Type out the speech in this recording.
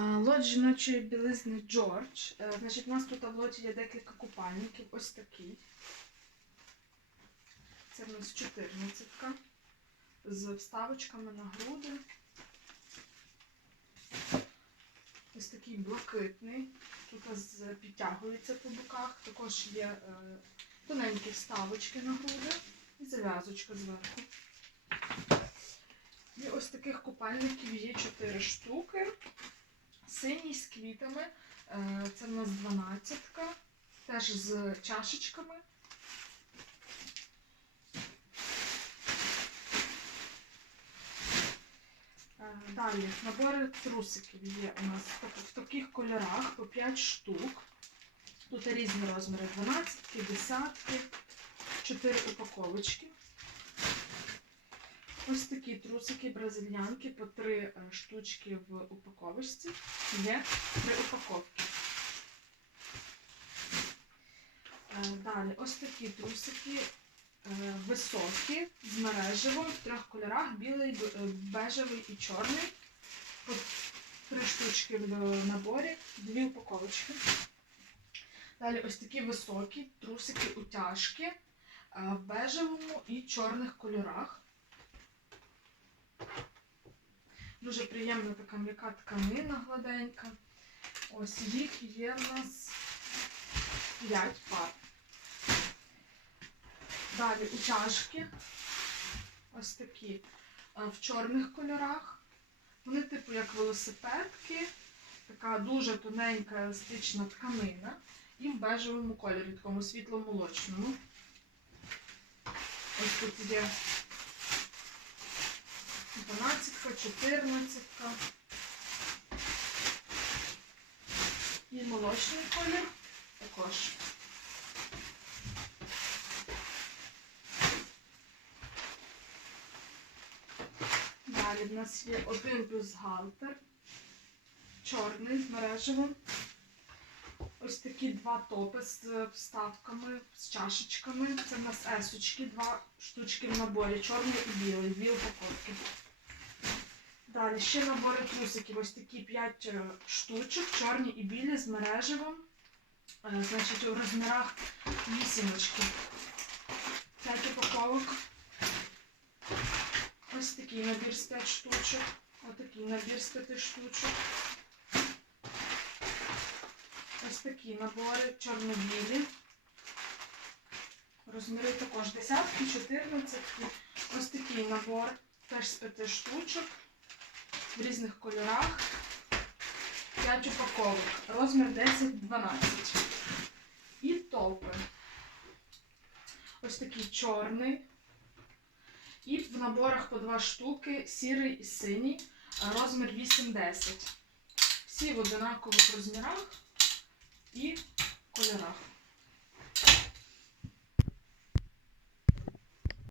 Лот жіночої білизни Джордж. Е, Значить, у нас тут в лоті є декілька купальників. Ось такий. Це в нас 14 з вставочками на груди. Ось такий блакитний. Тут підтягується по боках. Також є е, тоненькі вставочки на груди і зав'язочка зверху. І ось таких купальників є 4 штуки. Синій з квітами. Е, Це в нас 12 теж з чашечками. Е, Далі набори трусиків є у нас в таких кольорах по 5 штук. Тут різні розміри 12, 50, 4 упаковочки. Ось такі трусики бразильянки по 3 штучки в упаковочці. Є 3 упаковки. Е, Далі ось такі трусики е, високі з мережевим в трьох кольорах: білий, е, бежевий і чорний. По три штучки в наборі, дві упаковочки. Далі ось такі високі трусики утяжки е, в бежевому і чорних кольорах. Дуже приємна така м'яка тканина гладенька. Ось їх є в нас 5 пар. Далі утяжки. Ось такі в чорних кольорах. Вони типу як велосипедки, така дуже тоненька еластична тканина. І в бежевому кольорі, такому світло-молочному. Ось тут є 12, 14. І молочний колір також. Далі в нас є один бюстгальтер, чорний з мережевим. Ось такі два топи з вставками, з чашечками. Це в нас есочки, два штучки в наборі, чорний і білий, дві упаковки. Далі ще набори трусиків, ось такі 5 штучок, чорні і білі з мережевим. Е, Значить, у розмірах вісімочки. 5 упаковок. Ось такий набір з 5 штучок. Отакий набір з 5 штучок. Ось такі набори чорно-білі. Розміри також десятки, 14. Ось такий набор теж з 5 штучок в різних кольорах. 5 упаковок. Розмір 10-12. І топи. Ось такий чорний. І в наборах по два штуки, сірий і синій, розмір 8-10. Всі в одинакових розмірах.